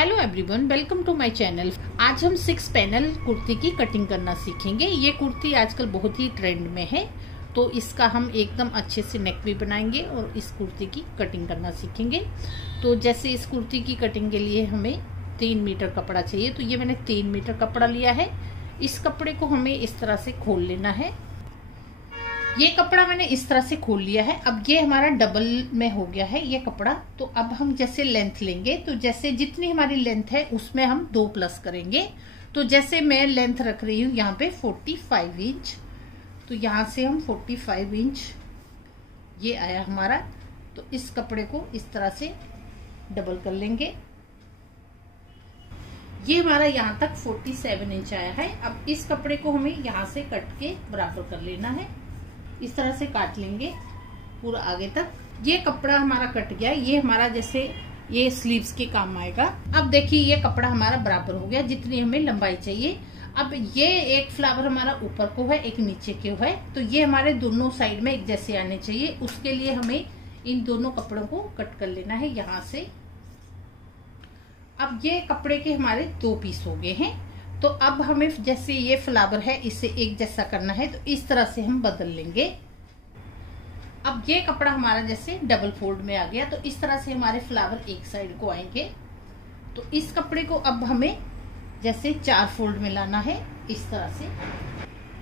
Hello everyone, welcome to my channel. आज हम 6 panel kurti की कटिंग करना सीखेंगे। ये कुर्ती आजकल बहुत ही ट्रेंड में है, तो इसका हम एकदम अच्छे से नेक भी बनाएंगे और इस कुर्ती की कटिंग करना सीखेंगे। तो जैसे इस कुर्ती की कटिंग के लिए हमें 3 मीटर कपड़ा चाहिए, तो ये मैंने 3 मीटर कपड़ा लिया है। इस कपड़े को हमें इस तरह से खोल लेना है। ये कपड़ा मैंने इस तरह से खोल लिया है। अब ये हमारा डबल में हो गया है ये कपड़ा। तो अब हम जैसे लेंथ लेंगे, तो जैसे जितनी हमारी लेंथ है उसमें हम 2 प्लस करेंगे। तो जैसे मैं लेंथ रख रही हूँ यहाँ पे 45 इंच, तो यहाँ से हम 45 इंच ये आया हमारा। तो इस कपड़े को इस तरह से डबल कर लेंगे। ये हमारा यहाँ तक 47 इंच आया है। अब इस कपड़े को हमें यहाँ से कट के बराबर कर लेना है। इस तरह से काट लेंगे पूरा आगे तक। ये कपड़ा हमारा कट गया। ये हमारा जैसे ये स्लीव्स के काम आएगा। अब देखिए ये कपड़ा हमारा बराबर हो गया जितनी हमें लंबाई चाहिए। अब ये एक फ्लावर हमारा ऊपर को है, एक नीचे के है, तो ये हमारे दोनों साइड में एक जैसे आने चाहिए। उसके लिए हमें इन दोनों कपड़ों को कट कर लेना है यहाँ से। अब ये कपड़े के हमारे 2 पीस हो गए हैं। तो अब हमें जैसे ये फ्लावर है इसे एक जैसा करना है, तो इस तरह से हम बदल लेंगे। अब ये कपड़ा हमारा जैसे डबल फोल्ड में आ गया, तो इस तरह से हमारे फ्लावर एक साइड को आएंगे। तो इस कपड़े को अब हमें जैसे 4 फोल्ड में लाना है इस तरह से।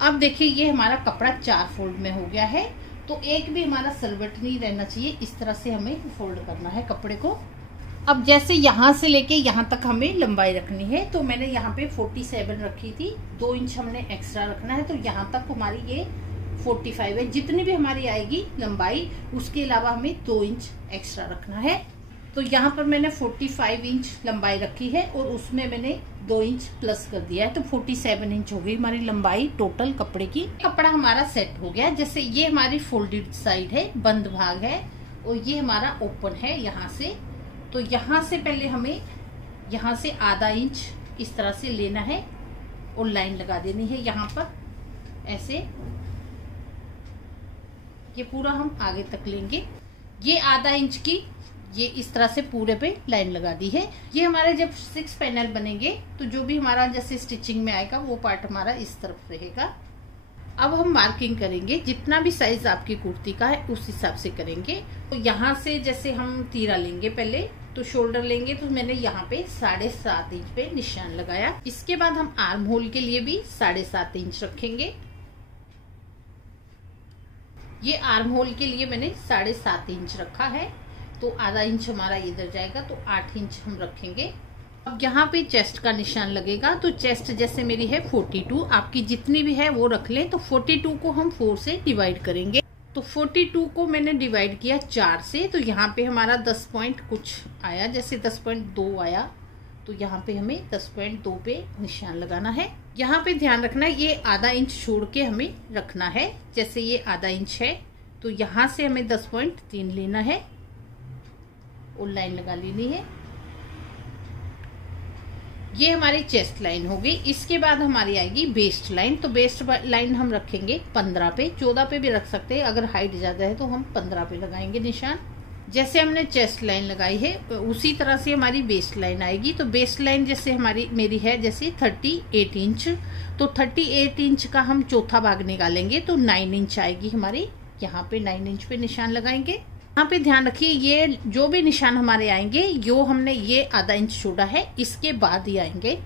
अब देखिए ये हमारा कपड़ा 4 फोल्ड में हो गया है। तो एक भी हमारा सलवट नहीं रहना चाहिए, इस तरह से हमें फोल्ड करना है कपड़े को। अब जैसे यहाँ से लेके यहाँ तक हमें लंबाई रखनी है, तो मैंने यहाँ पे 47 रखी थी, 2 इंच हमने एक्स्ट्रा रखना है। तो यहाँ तक हमारी ये 45 है। जितनी भी हमारी आएगी लंबाई उसके अलावा हमें 2 इंच एक्स्ट्रा रखना है। तो यहाँ पर मैंने 45 इंच लंबाई रखी है और उसमें मैंने 2 इंच प्लस कर दिया है, तो 47 इंच हो गई हमारी लंबाई टोटल कपड़े की। कपड़ा हमारा सेट हो गया। जैसे ये हमारी फोल्डेड साइड है, बंद भाग है, और ये हमारा ओपन है यहाँ से। तो यहाँ से पहले हमें यहाँ से आधा इंच इस तरह से लेना है और लाइन लगा देनी है यहाँ पर ऐसे। ये पूरा हम आगे तक लेंगे। ये आधा इंच की ये इस तरह से पूरे पे लाइन लगा दी है। ये हमारे जब 6 पैनल बनेंगे तो जो भी हमारा जैसे स्टिचिंग में आएगा वो पार्ट हमारा इस तरफ रहेगा। अब हम मार्किंग करेंगे, जितना भी साइज आपकी कुर्ती का है उस हिसाब से करेंगे। तो यहाँ से जैसे हम तीरा लेंगे पहले, तो शोल्डर लेंगे, तो मैंने यहाँ पे 7.5 इंच पे निशान लगाया। इसके बाद हम आर्म होल के लिए भी 7.5 इंच रखेंगे। ये आर्म होल के लिए मैंने 7.5 इंच रखा है। तो आधा इंच हमारा इधर जाएगा, तो 8 इंच हम रखेंगे। अब यहाँ पे चेस्ट का निशान लगेगा। तो चेस्ट जैसे मेरी है 42, आपकी जितनी भी है वो रख लें। तो 42 को हम 4 से डिवाइड करेंगे। तो 42 को मैंने डिवाइड किया 4 से, तो यहाँ पे हमारा 10 पॉइंट कुछ आया, जैसे 10.2 आया। तो यहाँ पे हमें 10.2 पे निशान लगाना है। यहाँ पे ध्यान रखना है ये आधा इंच छोड़ के हमें रखना है। जैसे ये आधा इंच है, तो यहाँ से हमें 10.3 लेना है और लाइन लगा लेनी है। ये हमारी चेस्ट लाइन होगी। इसके बाद हमारी आएगी वेस्ट लाइन। तो वेस्ट लाइन हम रखेंगे 15 पे, 14 पे भी रख सकते हैं। अगर हाइट ज्यादा है तो हम 15 पे लगाएंगे निशान। जैसे हमने चेस्ट लाइन लगाई है उसी तरह से हमारी वेस्ट लाइन आएगी। तो वेस्ट लाइन जैसे हमारी मेरी है जैसे 38 इंच, तो 38 इंच का हम चौथा भाग निकालेंगे, तो 9 इंच आएगी हमारी। यहाँ पे 9 इंच पे निशान लगाएंगे। यहाँ पे ध्यान रखिए ये जो भी निशान हमारे आएंगे, जो हमने ये आधा इंच छोड़ा है इसके बाद ही आएंगे।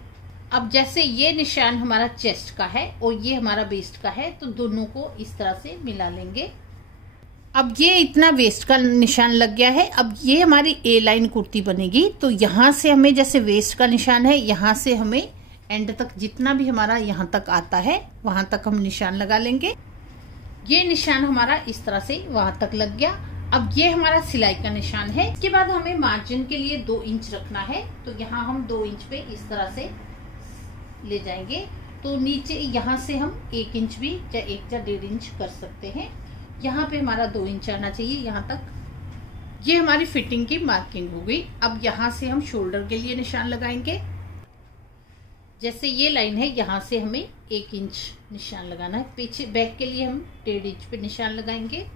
अब जैसे ये निशान हमारा चेस्ट का है और ये हमारा वेस्ट का है, तो दोनों को इस तरह से मिला लेंगे। अब ये इतना वेस्ट का निशान लग गया है। अब ये हमारी ए लाइन कुर्ती बनेगी। तो यहाँ से हमें जैसे वेस्ट का निशान है, यहाँ से हमें एंड तक जितना भी हमारा यहाँ तक आता है वहां तक हम निशान लगा लेंगे। ये निशान हमारा इस तरह से वहां तक लग गया। अब ये हमारा सिलाई का निशान है। इसके बाद हमें मार्जिन के लिए 2 इंच रखना है। तो यहाँ हम 2 इंच पे इस तरह से ले जाएंगे। तो नीचे यहाँ से हम 1 इंच भी या 1 या 1.5 इंच कर सकते हैं। यहाँ पे हमारा 2 इंच आना चाहिए यहाँ तक। ये हमारी फिटिंग की मार्किंग हो गई। अब यहाँ से हम शोल्डर के लिए निशान लगाएंगे। जैसे ये लाइन है, यहाँ से हमें 1 इंच निशान लगाना है। पीछे बैक के लिए हम 1.5 इंच पे निशान लगाएंगे।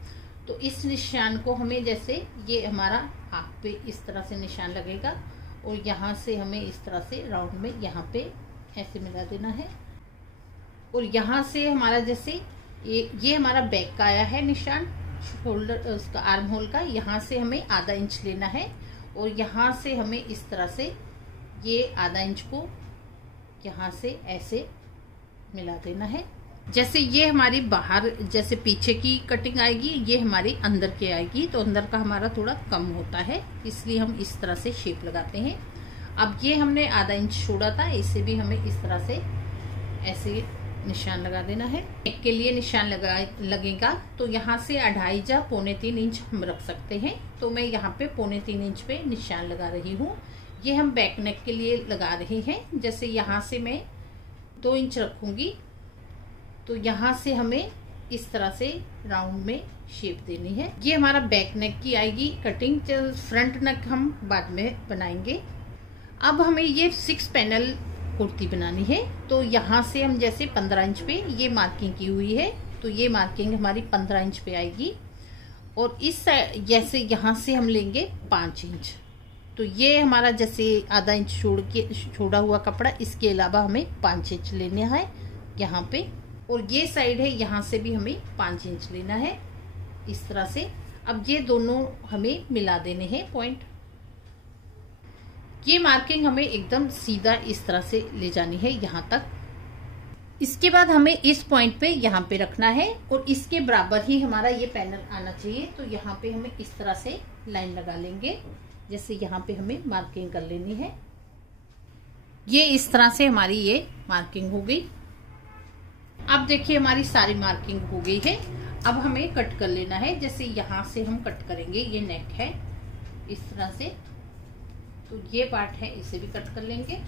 तो इस निशान को हमें जैसे ये हमारा हाथ पे इस तरह से निशान लगेगा और यहाँ से हमें इस तरह से राउंड में यहाँ पे ऐसे मिला देना है। और यहाँ से हमारा जैसे ये हमारा बैक का आया है निशान शोल्डर उसका आर्म होल का, यहाँ से हमें आधा इंच लेना है और यहाँ से हमें इस तरह से ये आधा इंच को यहाँ से ऐसे मिला देना है। जैसे ये हमारी बाहर जैसे पीछे की कटिंग आएगी, ये हमारी अंदर की आएगी, तो अंदर का हमारा थोड़ा कम होता है, इसलिए हम इस तरह से शेप लगाते हैं। अब ये हमने आधा इंच छोड़ा था, इसे भी हमें इस तरह से ऐसे निशान लगा देना है। नेक के लिए निशान लगेगा तो यहाँ से 2.5 या 3.25 इंच हम रख सकते हैं। तो मैं यहाँ पे 3.25 इंच पे निशान लगा रही हूँ। ये हम बैक नेक के लिए लगा रहे हैं। जैसे यहाँ से मैं 2 इंच रखूंगी, तो यहाँ से हमें इस तरह से राउंड में शेप देनी है। ये हमारा बैक नेक की आएगी कटिंग, फ्रंट नेक हम बाद में बनाएंगे। अब हमें ये 6 पैनल कुर्ती बनानी है, तो यहाँ से हम जैसे 15 इंच पे ये मार्किंग की हुई है, तो ये मार्किंग हमारी 15 इंच पे आएगी। और इस जैसे यहाँ से हम लेंगे 5 इंच, तो ये हमारा जैसे आधा इंच छोड़ा हुआ कपड़ा, इसके अलावा हमें 5 इंच लेना है यहाँ पे। और ये साइड है, यहाँ से भी हमें 5 इंच लेना है इस तरह से। अब ये दोनों हमें मिला देने हैं पॉइंट। ये मार्किंग हमें एकदम सीधा इस तरह से ले जानी है यहाँ तक। इसके बाद हमें इस पॉइंट पे यहाँ पे रखना है और इसके बराबर ही हमारा ये पैनल आना चाहिए। तो यहाँ पे हमें इस तरह से लाइन लगा लेंगे, जैसे यहाँ पे हमें मार्किंग कर लेनी है। ये इस तरह से हमारी ये मार्किंग हो गई। अब देखिए हमारी सारी मार्किंग हो गई है। अब हमें कट कर लेना है। जैसे यहाँ से हम कट करेंगे, ये नेक है इस तरह से, तो ये पार्ट है इसे भी कट कर लेंगे।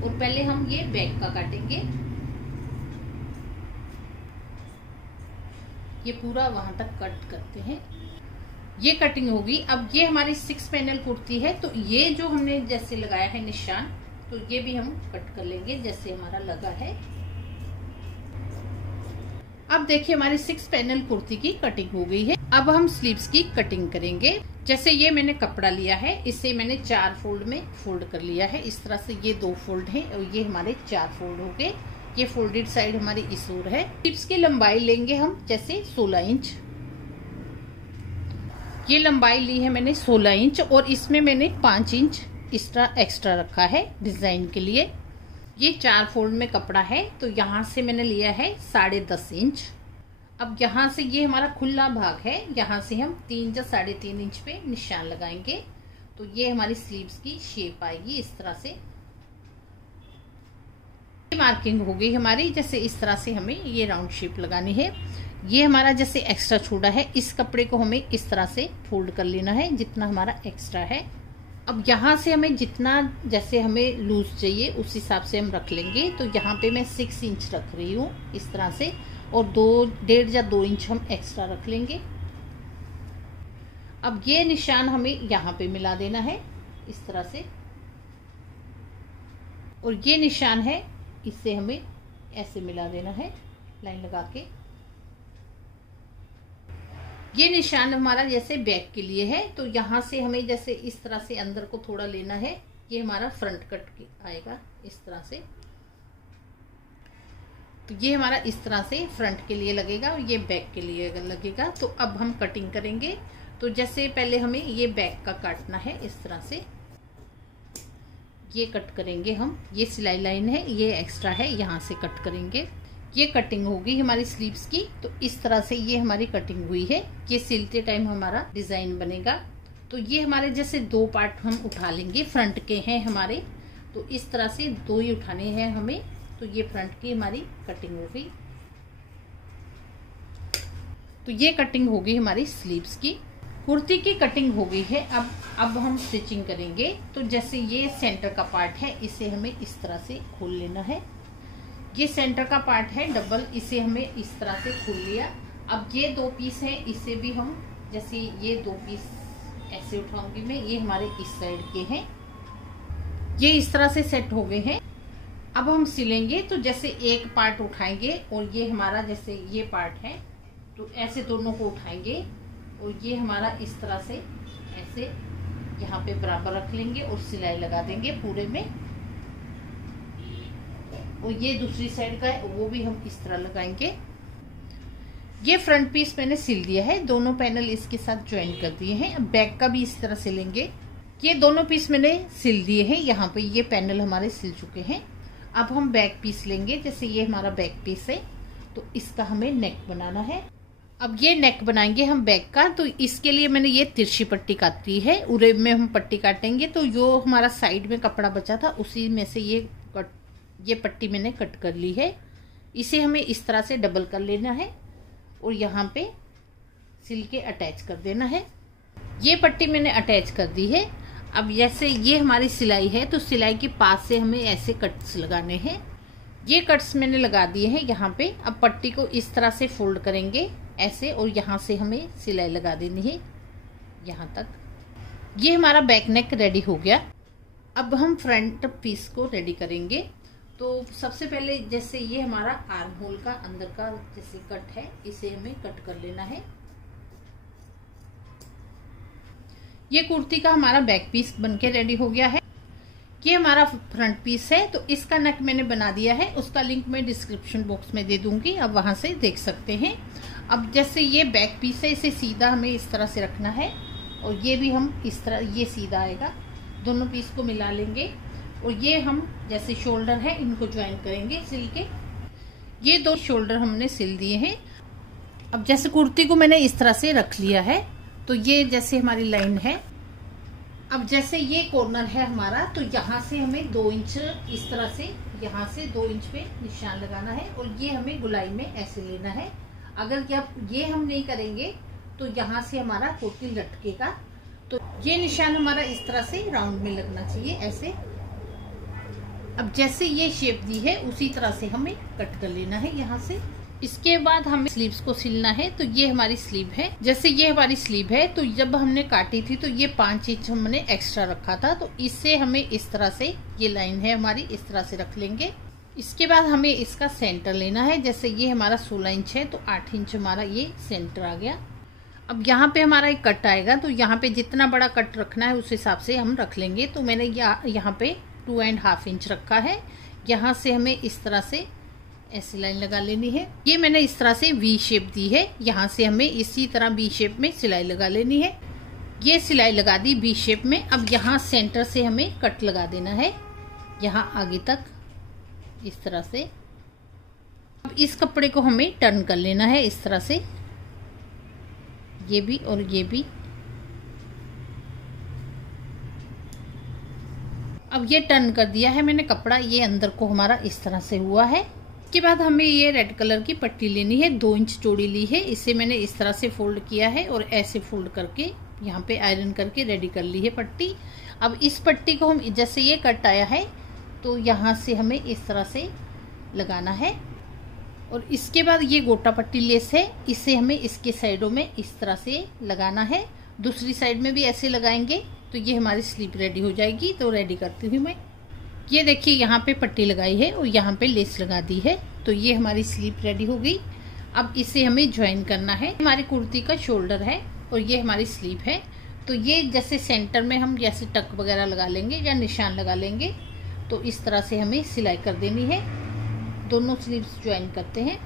और पहले हम ये बैक का काटेंगे, ये पूरा वहां तक कट करते हैं। ये कटिंग होगी। अब ये हमारी 6 पैनल कुर्ती है, तो ये जो हमने जैसे लगाया है निशान, तो ये भी हम कट कर लेंगे जैसे हमारा लगा है। अब देखिए हमारी 6 पैनल कुर्ती की कटिंग हो गई है। अब हम स्लीव्स की कटिंग करेंगे। जैसे ये मैंने कपड़ा लिया है, इसे मैंने 4 फोल्ड में फोल्ड कर लिया है इस तरह से। ये 2 फोल्ड हैं और ये हमारे 4 फोल्ड हो गए। ये फोल्डेड साइड हमारी इस ओर है। स्लीव्स की लंबाई लेंगे हम जैसे 16 इंच। ये लंबाई ली है मैंने 16 इंच और इसमें मैंने 5 इंच एक्स्ट्रा रखा है डिजाइन के लिए। ये 4 फोल्ड में कपड़ा है, तो यहाँ से मैंने लिया है 10.5 इंच। अब यहाँ से ये हमारा खुला भाग है, यहाँ से हम 3 या 3.5 इंच पे निशान लगाएंगे। तो ये हमारी स्लीव्स की शेप आएगी इस तरह से। ये मार्किंग हो गई हमारी। जैसे इस तरह से हमें ये राउंड शेप लगानी है। ये हमारा जैसे एक्स्ट्रा छोड़ा है, इस कपड़े को हमें इस तरह से फोल्ड कर लेना है जितना हमारा एक्स्ट्रा है। अब यहाँ से हमें जितना जैसे हमें लूज चाहिए उस हिसाब से हम रख लेंगे। तो यहाँ पे मैं 6 इंच रख रही हूँ इस तरह से, और 1.5 या 2 इंच हम एक्स्ट्रा रख लेंगे। अब ये निशान हमें यहाँ पे मिला देना है इस तरह से, और ये निशान है इससे हमें ऐसे मिला देना है लाइन लगा के। ये निशान हमारा जैसे बैक के लिए है, तो यहाँ से हमें जैसे इस तरह से अंदर को थोड़ा लेना है। ये हमारा फ्रंट कट आएगा इस तरह से, तो ये हमारा इस तरह से फ्रंट के लिए लगेगा और ये बैक के लिए लगेगा। तो अब हम कटिंग करेंगे। तो जैसे पहले हमें ये बैक का काटना है इस तरह से, ये कट करेंगे हम। ये सिलाई लाइन है, ये एक्स्ट्रा है, यहाँ से कट करेंगे। ये कटिंग होगी हमारी स्लीव्स की। तो इस तरह से ये हमारी कटिंग हुई है। ये सिलते टाइम हमारा डिजाइन बनेगा। तो ये हमारे जैसे 2 पार्ट हम उठा लेंगे, फ्रंट के हैं हमारे, तो इस तरह से 2 ही उठाने हैं हमें। तो ये फ्रंट की हमारी कटिंग हो गई। तो ये कटिंग होगी हमारी स्लीव्स की। कुर्ती की कटिंग हो गई है। अब हम स्टिचिंग करेंगे। तो जैसे ये सेंटर का पार्ट है, इसे हमें इस तरह से खोल लेना है। ये सेंटर का पार्ट है डबल, इसे हमें इस तरह से खोल लिया। अब ये 2 पीस हैं, इसे भी हम जैसे ये 2 पीस ऐसे उठाऊंगी मैं, ये हमारे इस साइड के हैं। ये इस तरह से सेट हो गए हैं। अब हम सिलेंगे। तो जैसे एक पार्ट उठाएंगे और ये हमारा जैसे ये पार्ट है, तो ऐसे दोनों को उठाएंगे और ये हमारा इस तरह से ऐसे यहाँ पे बराबर रख लेंगे और सिलाई लगा देंगे पूरे में। और ये दूसरी साइड का है वो भी हम इस तरह लगाएंगे। ये फ्रंट पीस मैंने सिल दिया है, दोनों पैनल इसके साथ ज्वाइन कर दिए हैं। अब बैक का भी इस तरह सिलेंगे। ये दोनों पीस मैंने सिल दिए हैं, यहाँ पे ये पैनल हमारे सिल चुके हैं। अब हम बैक पीस लेंगे, जैसे ये हमारा बैक पीस है तो इसका हमें नेक बनाना है। अब ये नेक बनाएंगे हम बैक का, तो इसके लिए मैंने ये तिरछी पट्टी काटी है, उरे में हम पट्टी काटेंगे। तो जो हमारा साइड में कपड़ा बचा था उसी में से ये पट्टी मैंने कट कर ली है। इसे हमें इस तरह से डबल कर लेना है और यहाँ पे सिल के अटैच कर देना है। ये पट्टी मैंने अटैच कर दी है। अब जैसे ये हमारी सिलाई है तो सिलाई के पास से हमें ऐसे कट्स लगाने हैं। ये कट्स मैंने लगा दिए हैं यहाँ पे। अब पट्टी को इस तरह से फोल्ड करेंगे ऐसे और यहाँ से हमें सिलाई लगा देनी है यहाँ तक। ये हमारा बैक नेक रेडी हो गया। अब हम फ्रंट पीस को रेडी करेंगे। तो सबसे पहले जैसे ये हमारा आर्म होल का अंदर का जैसे कट है, इसे हमें कट कर लेना है। ये कुर्ती का हमारा बैक पीस बनके रेडी हो गया है। ये हमारा फ्रंट पीस है, तो इसका नेक मैंने बना दिया है, उसका लिंक मैं डिस्क्रिप्शन बॉक्स में दे दूंगी, अब वहां से देख सकते हैं। अब जैसे ये बैक पीस है, इसे सीधा हमें इस तरह से रखना है और ये भी हम इस तरह, ये सीधा आएगा। दोनों पीस को मिला लेंगे और ये हम जैसे शोल्डर है इनको ज्वाइन करेंगे सिल के। ये दो शोल्डर हमने सिल दिए हैं। अब जैसे कुर्ती को मैंने इस तरह से रख लिया है, तो ये जैसे हमारी लाइन है। अब जैसे ये कॉर्नर है हमारा, तो यहाँ से हमें 2 इंच इस तरह से, यहाँ से 2 इंच पे निशान लगाना है और ये हमें गुलाई में ऐसे लेना है। अगर क्या ये हम नहीं करेंगे तो यहाँ से हमारा कुर्ती लटकेगा। तो ये निशान हमारा इस तरह से राउंड में लगना चाहिए ऐसे। अब जैसे ये शेप दी है उसी तरह से हमें कट कर लेना है यहाँ से। इसके बाद हमें स्लीव्स को सिलना है। तो ये हमारी स्लीव है, जैसे ये हमारी स्लीव है, तो जब हमने काटी थी तो ये 5 इंच हमने एक्स्ट्रा रखा था, तो इससे हमें इस तरह से, ये लाइन है हमारी, इस तरह से रख लेंगे। इसके बाद हमें इसका सेंटर लेना है। जैसे ये हमारा 16 इंच है तो 8 इंच हमारा ये सेंटर आ गया। अब यहाँ पे हमारा एक कट आएगा, तो यहाँ पे जितना बड़ा कट रखना है उस हिसाब से हम रख लेंगे। तो मैंने यहाँ पे 2.5 इंच रखा है। यहाँ से हमें इस तरह से ऐसी लाइन लगा लेनी है। ये मैंने इस तरह से वी शेप दी है, यहाँ से हमें इसी तरह वी शेप में सिलाई लगा लेनी है। ये सिलाई लगा दी वी शेप में। अब यहाँ सेंटर से हमें कट लगा देना है, यहाँ आगे तक इस तरह से। अब इस कपड़े को हमें टर्न कर लेना है इस तरह से, ये भी और ये भी। अब ये टर्न कर दिया है मैंने कपड़ा, ये अंदर को हमारा इस तरह से हुआ है। इसके बाद हमें ये रेड कलर की पट्टी लेनी है, 2 इंच चौड़ी ली है। इसे मैंने इस तरह से फोल्ड किया है और ऐसे फोल्ड करके यहाँ पे आयरन करके रेडी कर ली है पट्टी। अब इस पट्टी को हम, जैसे ये कट आया है तो यहाँ से हमें इस तरह से लगाना है। और इसके बाद ये गोटा पट्टी लेस है, इसे हमें इसके साइडों में इस तरह से लगाना है। दूसरी साइड में भी ऐसे लगाएंगे तो ये हमारी स्लीव रेडी हो जाएगी। तो रेडी करती हूँ मैं। ये देखिए यहाँ पे पट्टी लगाई है और यहाँ पे लेस लगा दी है, तो ये हमारी स्लीव रेडी हो गई। अब इसे हमें ज्वाइन करना है। हमारी कुर्ती का शोल्डर है और ये हमारी स्लीव है। तो ये जैसे सेंटर में हम जैसे टक वगैरह लगा लेंगे या निशान लगा लेंगे, तो इस तरह से हमें सिलाई कर देनी है। दोनों स्लीव्स ज्वाइन करते हैं।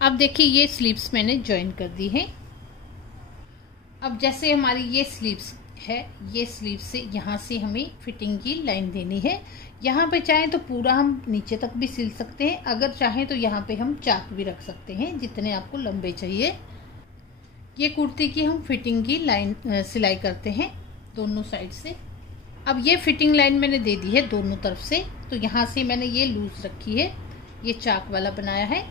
अब देखिए ये स्लीव्स मैंने ज्वाइन कर दी है। अब जैसे हमारी ये स्लीव्स है, ये स्लीव से यहाँ से हमें फिटिंग की लाइन देनी है। यहाँ पे चाहें तो पूरा हम नीचे तक भी सिल सकते हैं, अगर चाहें तो यहाँ पे हम चाक भी रख सकते हैं जितने आपको लंबे चाहिए। ये कुर्ती की हम फिटिंग की लाइन सिलाई करते हैं दोनों साइड से। अब ये फिटिंग लाइन मैंने दे दी है दोनों तरफ से। तो यहाँ से मैंने ये लूज रखी है, ये चाक वाला बनाया है।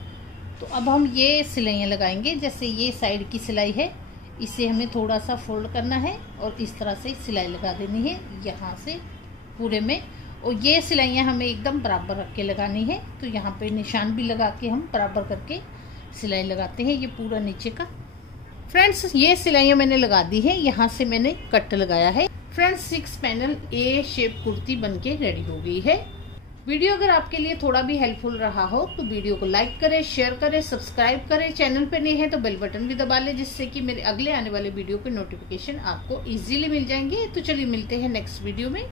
तो अब हम ये सिलाइयाँ लगाएंगे। जैसे ये साइड की सिलाई है, इसे हमें थोड़ा सा फोल्ड करना है और इस तरह से सिलाई लगा देनी है यहाँ से पूरे में। और ये सिलाइयाँ हमें एकदम बराबर रख के लगानी है। तो यहाँ पे निशान भी लगा के हम बराबर करके सिलाई लगाते हैं ये पूरा नीचे का। फ्रेंड्स ये सिलाइयाँ मैंने लगा दी है, यहाँ से मैंने कट लगाया है। Friends 6 panel A shape kurti बनके रेडी हो गई है। वीडियो अगर आपके लिए थोड़ा भी हेल्पफुल रहा हो तो वीडियो को लाइक करें, शेयर करें, सब्सक्राइब करें। चैनल पे नए हैं तो बेल बटन भी दबा लें, जिससे कि मेरे अगले आने वाले वीडियो के नोटिफिकेशन आपको इजीली मिल जाएंगे। तो चलिए मिलते हैं नेक्स्ट वीडियो में।